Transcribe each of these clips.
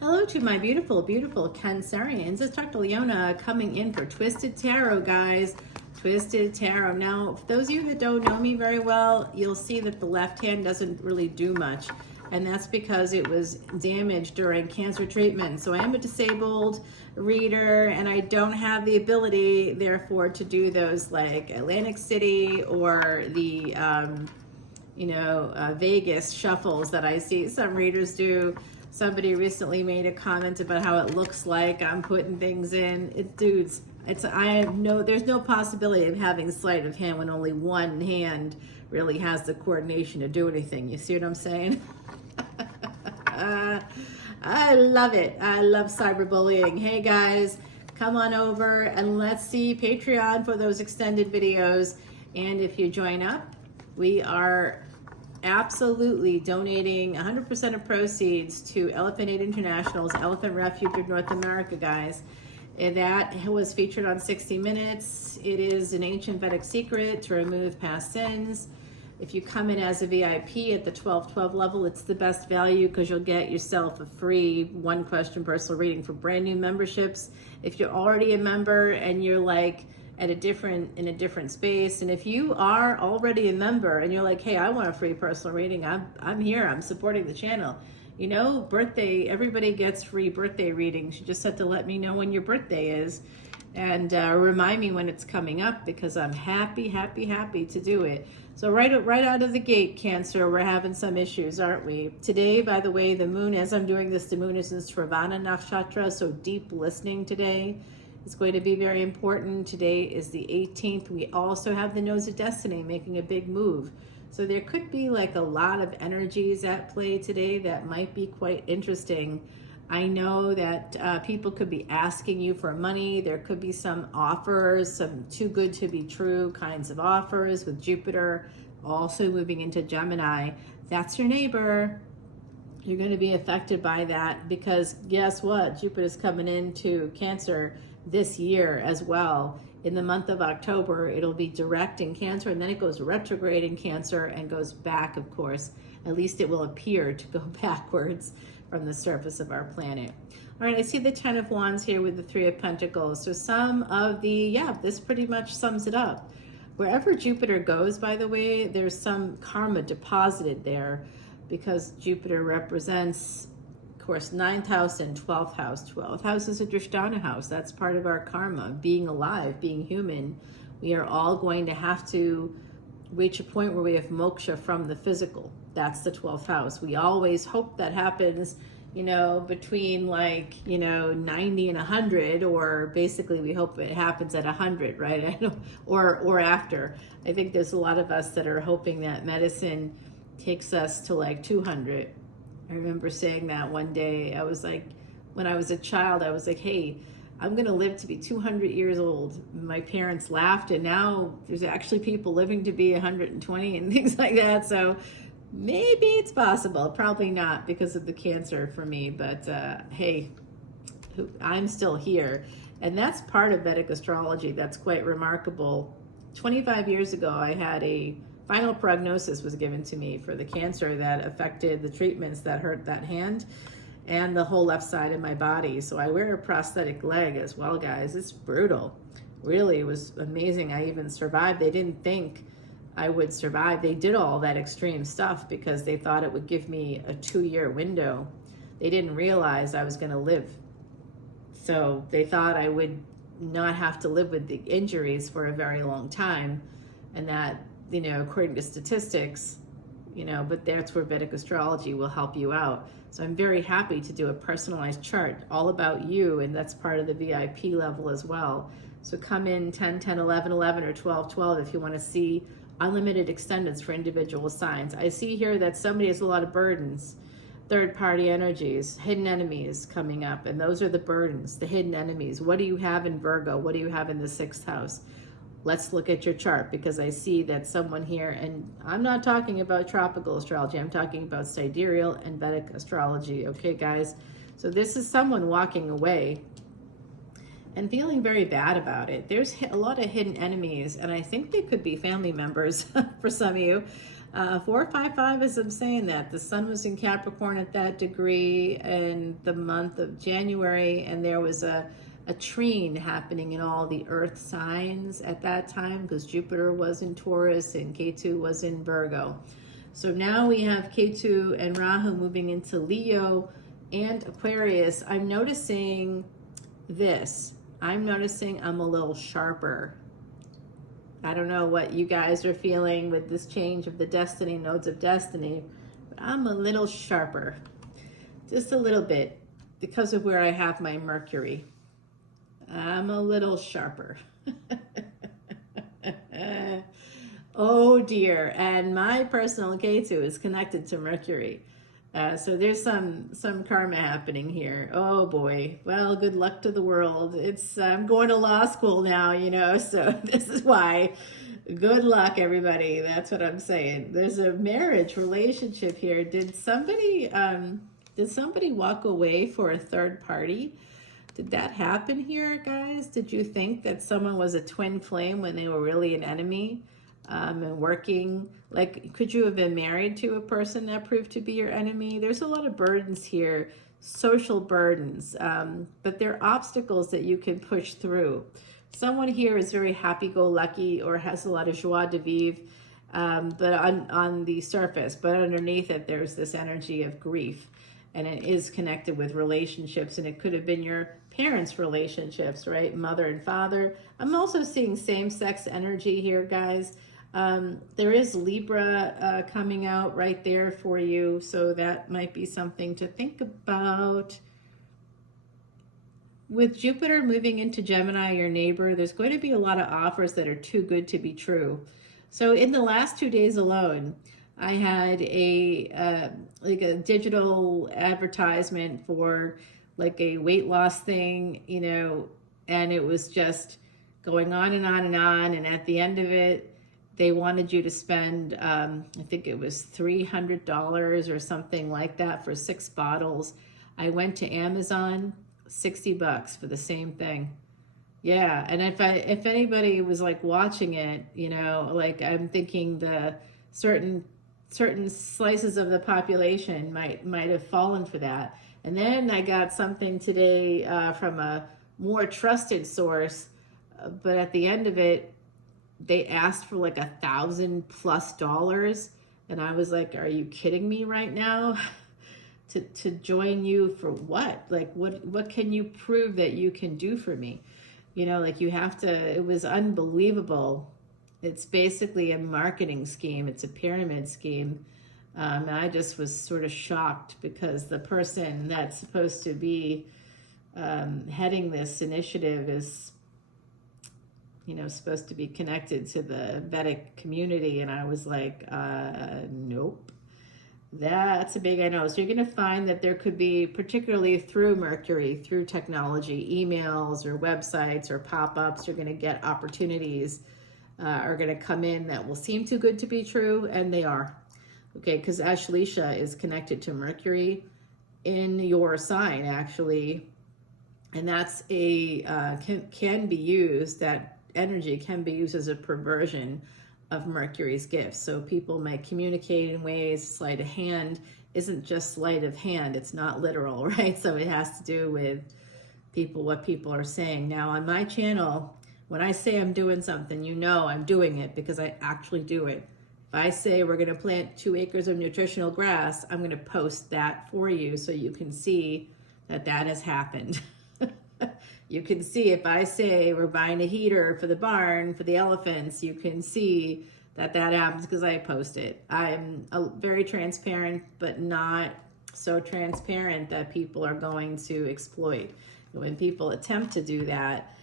Hello to my beautiful, beautiful Cancerians. It's Dr. Leona coming in for Twisted Tarot, guys. Twisted Tarot. Now, for those of you that don't know me very well, you'll see that the left hand doesn't really do much. And that's because it was damaged during cancer treatment. So I am a disabled reader and I don't have the ability, therefore, to do those like Atlantic City or the, Vegas shuffles that I see some readers do. Somebody recently made a comment about how it looks like I'm putting things in. Dudes, there's no possibility of having sleight of hand when only one hand really has the coordination to do anything. You see what I'm saying? I love it. I love cyberbullying. Hey guys, come on over and let's see Patreon for those extended videos. And if you join up, we are absolutely donating 100% of proceeds to Elephant Aid International's Elephant Refuge of North America, guys. And that was featured on 60 Minutes. It is an ancient Vedic secret to remove past sins. If you come in as a VIP at the 1212 level, it's the best value because you'll get yourself a free one-question personal reading for brand new memberships. If you're already a member and you're like in a different space, and if you are already a member and you're like, hey, I want a free personal reading, I'm here, I'm supporting the channel. You know, birthday, everybody gets free birthday readings. You just have to let me know when your birthday is and remind me when it's coming up because I'm happy to do it. So right out of the gate, Cancer, we're having some issues, aren't we? Today, by the way, the moon, as I'm doing this, the moon is in Sravana Nakshatra, so deep listening today is going to be very important. Today is the 18th. We also have the Nose of Destiny making a big move. So there could be like a lot of energies at play today that might be quite interesting. I know that people could be asking you for money. There could be some offers, some too good to be true kinds of offers with Jupiter also moving into Gemini. That's your neighbor. You're going to be affected by that because guess what? Jupiter's coming into Cancer this year as well. In the month of October, it'll be direct in Cancer and then it goes retrograde in Cancer and goes back, of course. At least it will appear to go backwards from the surface of our planet. All right, I see the 10 of Wands here with the 3 of Pentacles. So some of this pretty much sums it up. Wherever Jupiter goes, by the way, there's some karma deposited there because Jupiter represents, of course, 9th house and 12th house. 12th house is a Drishtana house. That's part of our karma, being alive, being human. We are all going to have to reach a point where we have moksha from the physical. That's the 12th house. We always hope that happens, between 90 and 100, or basically we hope it happens at 100, right? or after. I think there's a lot of us that are hoping that medicine takes us to like 200. I remember saying that one day. I was like, when I was a child, I was like, hey, I'm gonna live to be 200 years old. My parents laughed, and now there's actually people living to be 120 and things like that. So maybe it's possible, probably not because of the Cancer for me, but hey, I'm still here. And that's part of Vedic astrology that's quite remarkable. 25 years ago, I had a final prognosis was given to me for the Cancer that affected the treatments that hurt that hand and the whole left side of my body. So I wear a prosthetic leg as well, guys. It's brutal. Really, it was amazing. I even survived. They didn't think I would survive. They did all that extreme stuff because they thought it would give me a 2-year window. They didn't realize I was going to live. So they thought I would not have to live with the injuries for a very long time. And that, according to statistics, but that's where Vedic astrology will help you out. So I'm very happy to do a personalized chart all about you, and that's part of the VIP level as well. So come in 10, 10, 11, 11, or 12, 12 if you want to see unlimited extendeds for individual signs. I see here that somebody has a lot of burdens, third-party energies, hidden enemies coming up, and those are the burdens, the hidden enemies. What do you have in Virgo? What do you have in the 6th house? Let's look at your chart because I see that someone here, and I'm not talking about tropical astrology, I'm talking about sidereal and Vedic astrology, okay guys? So this is someone walking away and feeling very bad about it. There's a lot of hidden enemies, and I think they could be family members for some of you. 455, as I'm saying that, the sun was in Capricorn at that degree in the month of January, and there was a trine happening in all the earth signs at that time because Jupiter was in Taurus and Ketu was in Virgo. So now we have Ketu and Rahu moving into Leo and Aquarius. I'm noticing this. I'm noticing I'm a little sharper. I don't know what you guys are feeling with this change of the destiny, nodes of destiny, but I'm a little sharper. Just a little bit because of where I have my Mercury. I'm a little sharper. Oh dear. And my personal Ketu is connected to Mercury. So there's some karma happening here. Oh boy. Well, good luck to the world. I'm going to law school now, you know, so this is why. Good luck, everybody. That's what I'm saying. There's a marriage relationship here. Did somebody walk away for a third party? Did that happen here, guys? Did you think that someone was a twin flame when they were really an enemy? And working, like, could you have been married to a person that proved to be your enemy? There's a lot of burdens here, social burdens, but they're obstacles that you can push through. Someone here is very happy-go-lucky or has a lot of joie de vivre, but on the surface, but underneath it, there's this energy of grief, and it is connected with relationships, and it could have been your parents' relationships, right? Mother and father. I'm also seeing same-sex energy here, guys. There is Libra coming out right there for you, so that might be something to think about. With Jupiter moving into Gemini, your neighbor, there's going to be a lot of offers that are too good to be true. So in the last 2 days alone, I had like a digital advertisement for like a weight loss thing, you know, and it was just going on and on and on. And at the end of it, they wanted you to spend, I think it was $300 or something like that for 6 bottles. I went to Amazon, $60 for the same thing. Yeah, and if anybody was like watching it, you know, like I'm thinking the certain slices of the population might have fallen for that. And then I got something today from a more trusted source, but at the end of it, they asked for like $1,000+ and I was like, are you kidding me right now? to join you for what? Like what can you prove that you can do for me? You know, like you have to, it was unbelievable. It's basically a marketing scheme. It's a pyramid scheme. And I just was sort of shocked because the person that's supposed to be heading this initiative is, you know, supposed to be connected to the Vedic community. And I was like, nope. That's a big I know. So you're going to find that there could be, particularly through Mercury, through technology, emails or websites or pop-ups, you're going to get opportunities are going to come in that will seem too good to be true, and they are. Okay, because Ashleisha is connected to Mercury in your sign, actually, and that's can be used, that energy can be used as a perversion of Mercury's gifts. So people might communicate in ways, sleight of hand isn't just sleight of hand, it's not literal, right? So it has to do with what people are saying. Now on my channel, when I say I'm doing something, you know I'm doing it because I actually do it. If I say we're gonna plant 2 acres of nutritional grass, I'm gonna post that for you so you can see that that has happened. You can see if I say we're buying a heater for the barn, for the elephants, you can see that that happens because I post it. I'm very transparent, but not so transparent that people are going to exploit. When people attempt to do that,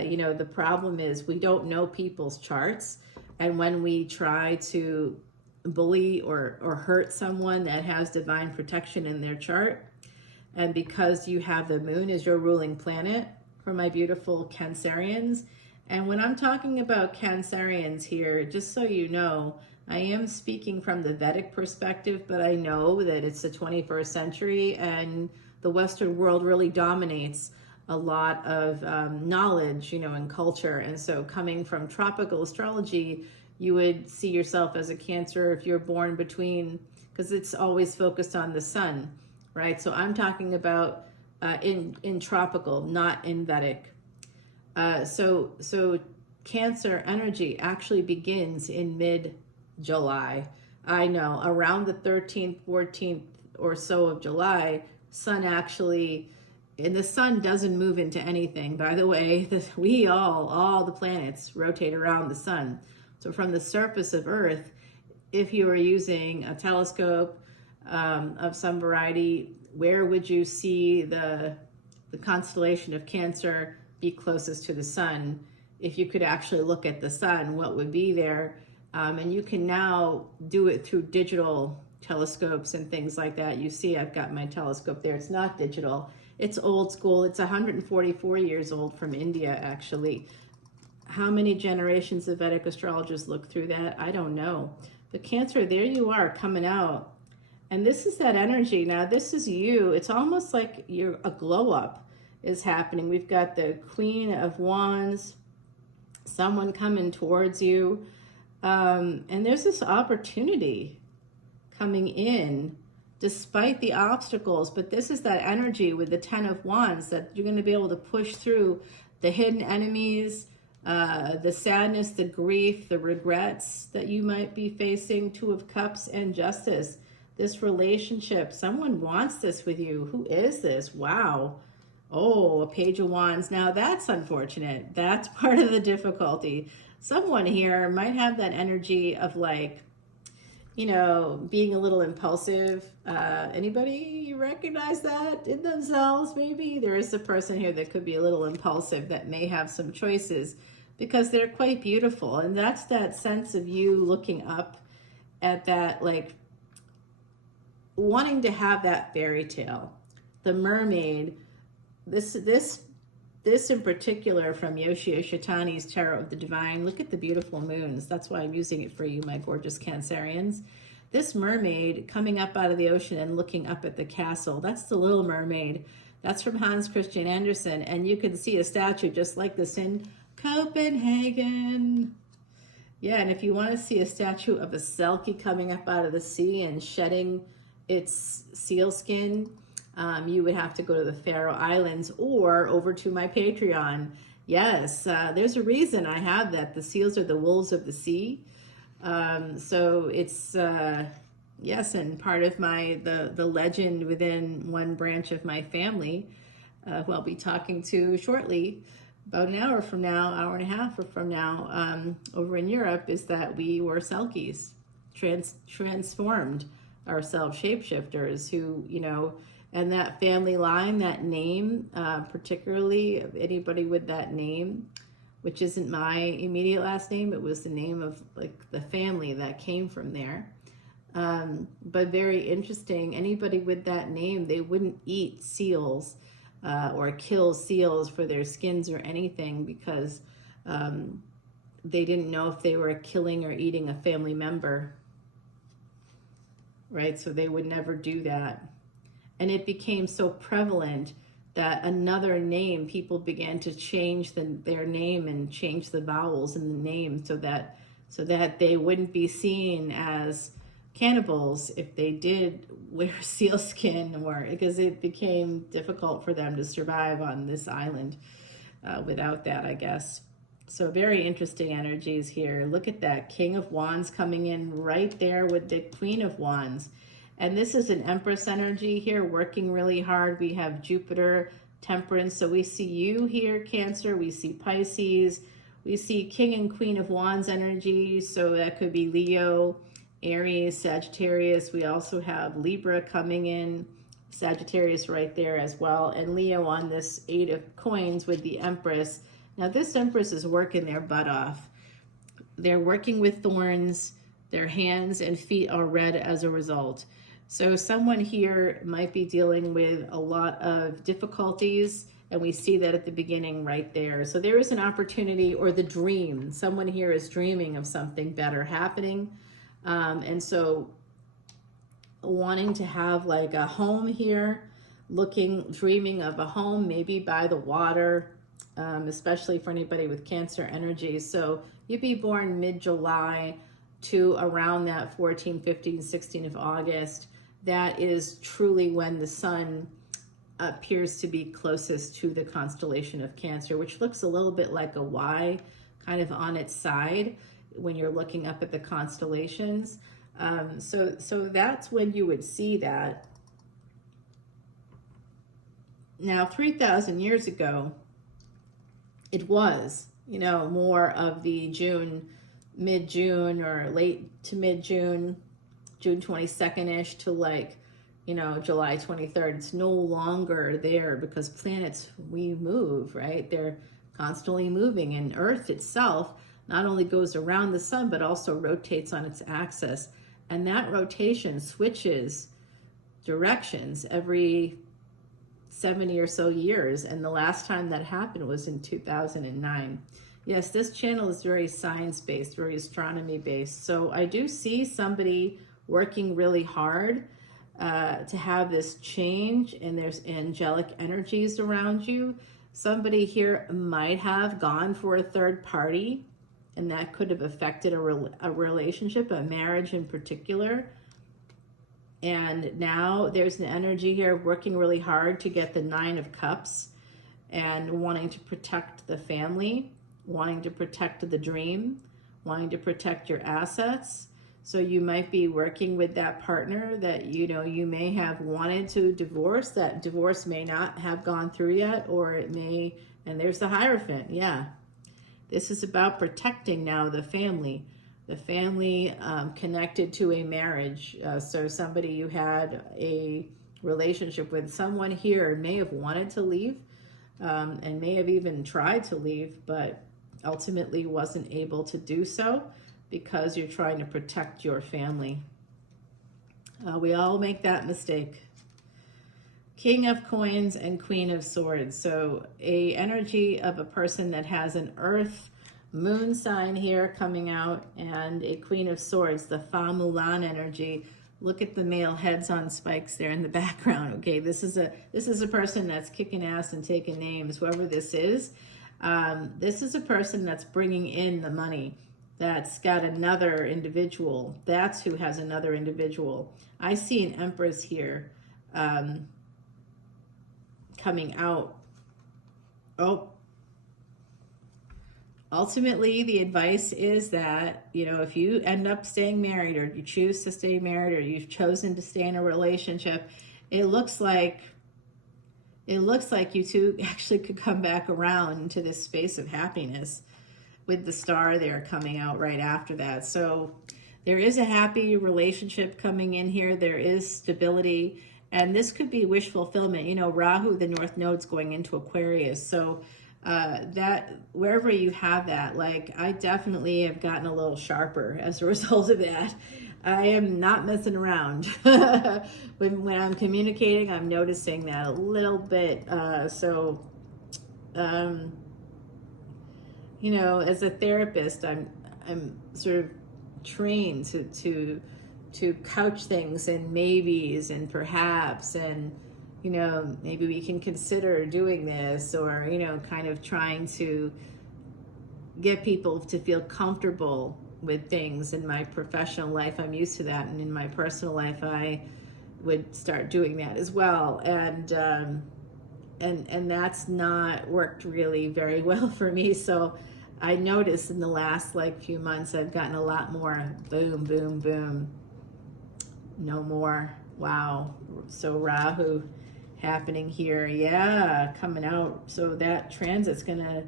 you know, the problem is we don't know people's charts. And when we try to bully or hurt someone that has divine protection in their chart, and because you have the moon as your ruling planet for my beautiful Cancerians. And when I'm talking about Cancerians here, just so you know, I am speaking from the Vedic perspective, but I know that it's the 21st century and the Western world really dominates a lot of knowledge, you know, and culture. And so coming from tropical astrology, you would see yourself as a Cancer if you're born between, because it's always focused on the sun, right? So I'm talking about in tropical, not in Vedic. So Cancer energy actually begins in mid-July. I know, around the 13th, 14th or so of July, sun actually, and the sun doesn't move into anything, by the way. We all the planets rotate around the sun. So from the surface of Earth, if you were using a telescope of some variety, where would you see the constellation of Cancer be closest to the sun? If you could actually look at the sun, what would be there? And you can now do it through digital telescopes and things like that. You see, I've got my telescope there. It's not digital. It's old school. It's 144 years old, from India, actually. How many generations of Vedic astrologers look through that? I don't know. But Cancer, there you are coming out. And this is that energy. Now, this is you. It's almost like a glow up is happening. We've got the Queen of Wands, someone coming towards you. And there's this opportunity coming in despite the obstacles, but this is that energy with the 10 of Wands that you're going to be able to push through the hidden enemies, the sadness, the grief, the regrets that you might be facing. 2 of Cups and Justice. This relationship, someone wants this with you. Who is this? Wow. Oh, a Page of Wands. Now that's unfortunate. That's part of the difficulty. Someone here might have that energy of, like, you know, being a little impulsive. Anybody recognize that in themselves? Maybe there is a person here that could be a little impulsive, that may have some choices because they're quite beautiful. And that's that sense of you looking up at that, like, wanting to have that fairy tale. The mermaid, this in particular from Yoshi Oshitani's Tarot of the Divine. Look at the beautiful moons. That's why I'm using it for you, my gorgeous Cancerians. This mermaid coming up out of the ocean and looking up at the castle. That's the Little Mermaid. That's from Hans Christian Andersen. And you can see a statue just like this in Copenhagen. Yeah, and if you want to see a statue of a selkie coming up out of the sea and shedding its seal skin, you would have to go to the Faroe Islands or over to my Patreon. Yes, there's a reason I have that. The seals are the wolves of the sea. So it's, yes, and part of the legend within one branch of my family, who I'll be talking to shortly, about an hour from now, hour and a half from now, over in Europe, is that we were selkies, transformed ourselves, shapeshifters who, you know, and that family line, that name, particularly anybody with that name, which isn't my immediate last name, it was the name of, like, the family that came from there. But very interesting, anybody with that name, they wouldn't eat seals or kill seals for their skins or anything, because they didn't know if they were killing or eating a family member, right? So they would never do that. And it became so prevalent that another name, people began to change their name and change the vowels in the name so that they wouldn't be seen as cannibals if they did wear sealskin, or because it became difficult for them to survive on this island without that, I guess. So very interesting energies here. Look at that King of Wands coming in right there with the Queen of Wands. And this is an Empress energy here, working really hard. We have Jupiter, Temperance. So we see you here, Cancer. We see Pisces. We see King and Queen of Wands energy. So that could be Leo, Aries, Sagittarius. We also have Libra coming in, Sagittarius right there as well. And Leo on this 8 of Coins with the Empress. Now this Empress is working their butt off. They're working with thorns. Their hands and feet are red as a result. So someone here might be dealing with a lot of difficulties, and we see that at the beginning right there. So there is an opportunity, or the dream. Someone here is dreaming of something better happening. And so wanting to have like a home here, dreaming of a home, maybe by the water, especially for anybody with Cancer energy. So you'd be born mid-July to around that 14, 15, 16 of August. That is truly when the sun appears to be closest to the constellation of Cancer, which looks a little bit like a Y kind of on its side when you're looking up at the constellations. So that's when you would see that. Now, 3,000 years ago, it was, you know, more of the June, mid-June or late to mid-June, June 22nd-ish to like, you know, July 23rd. It's no longer there because planets, we move, right? They're constantly moving, and Earth itself not only goes around the sun, but also rotates on its axis. And that rotation switches directions every 70 or so years. And the last time that happened was in 2009. Yes, this channel is very science-based, very astronomy-based. So I do see somebody working really hard to have this change, and there's angelic energies around you. Somebody here might have gone for a third party, and that could have affected a relationship, a marriage in particular. And now there's an energy here of working really hard to get the 9 of Cups and wanting to protect the family, wanting to protect the dream, wanting to protect your assets. So you might be working with that partner that, you know, you may have wanted to divorce. That divorce may not have gone through yet, or it may, and there's the Hierophant. Yeah. This is about protecting now the family connected to a marriage. So somebody you had a relationship with, someone here may have wanted to leave and may have even tried to leave, but ultimately wasn't able to do so because you're trying to protect your family. We all make that mistake. King of Coins and Queen of Swords. So a energy of a person that has an Earth moon sign here coming out, and a Queen of Swords, the Fa Mulan energy. Look at the male heads on spikes there in the background. Okay, this is a person that's kicking ass and taking names, whoever this is. This is a person that's bringing in the money, that's got another individual. That's who has another individual. I see an Empress here coming out. Oh, ultimately, the advice is that, you know, if you end up staying married, or you choose to stay married, or you've chosen to stay in a relationship, it looks like you two actually could come back around into this space of happiness, with the star there coming out right after that. So there is a happy relationship coming in here. There is stability, and this could be wish fulfillment. You know, Rahu, the North Node's going into Aquarius. So that wherever you have that, like, I definitely have gotten a little sharper as a result of that. I am not messing around. when I'm communicating, I'm noticing that a little bit. You know, as a therapist, I'm sort of trained to couch things in maybes and perhaps, and, you know, maybe we can consider doing this, or, you know, kind of trying to get people to feel comfortable with things. In my professional life, I'm used to that, and in my personal life, I would start doing that as well. And that's not worked really very well for me. So I noticed in the last few months, I've gotten a lot more boom, boom, boom. No more. Wow. So Rahu happening here. Yeah, coming out. So that transit's going to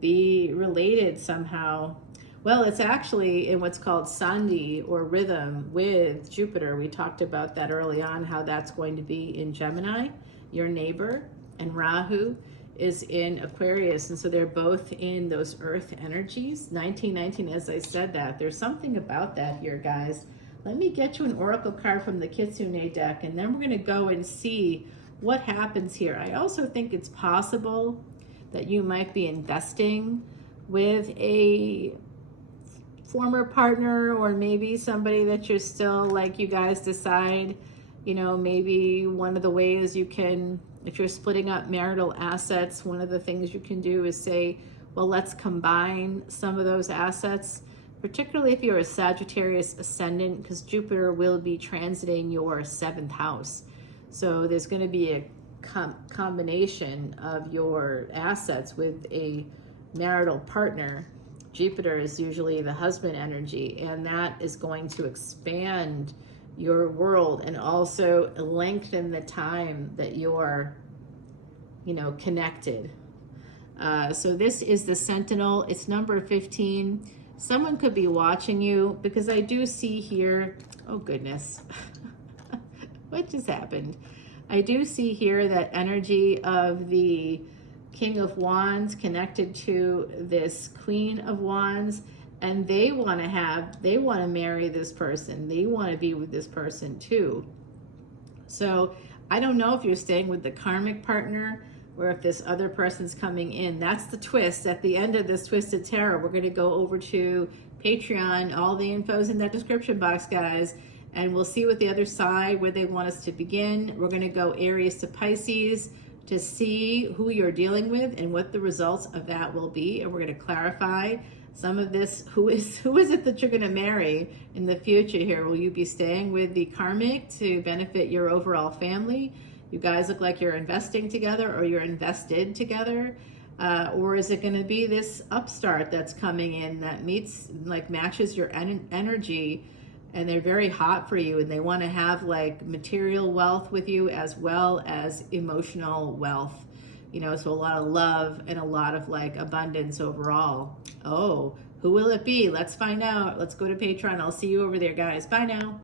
be related somehow. Well, it's actually in what's called Sandhi, or rhythm, with Jupiter. We talked about that early on, how that's going to be in Gemini, your neighbor, and Rahu is in Aquarius. And so they're both in those earth energies. 1919, as I said that. There's something about that here, guys. Let me get you an oracle card from the Kitsune deck, and then we're going to go and see what happens here. I also think it's possible that you might be investing with a former partner, or maybe somebody that you're still, like, you guys decide, you know, maybe one of the ways you can If you're splitting up marital assets, one of the things you can do is say, well, let's combine some of those assets, particularly if you're a Sagittarius ascendant, because Jupiter will be transiting your 7th house. So there's going to be a combination of your assets with a marital partner. Jupiter is usually the husband energy, and that is going to expand your world and also lengthen the time that you're, you know, connected. So this is the Sentinel. It's number 15. Someone could be watching you, because I do see here, oh goodness, what just happened? I do see here that energy of the King of Wands connected to this Queen of Wands, and they want to marry this person. They want to be with this person too. So I don't know if you're staying with the karmic partner or if this other person's coming in. That's the twist. At the end of this Twisted Tarot, we're going to go over to Patreon. All the info's in that description box, guys. And we'll see what the other side, where they want us to begin. We're going to go Aries to Pisces to see who you're dealing with and what the results of that will be. And we're going to clarify some of this. Who is it that you're going to marry in the future here? Will you be staying with the karmic to benefit your overall family? You guys look like you're investing together, or you're invested together. Or is it going to be this upstart that's coming in that matches your energy, and they're very hot for you, and they want to have like material wealth with you as well as emotional wealth, you know, so a lot of love and a lot of like abundance overall. Oh, who will it be? Let's find out. Let's go to Patreon. I'll see you over there, guys. Bye now.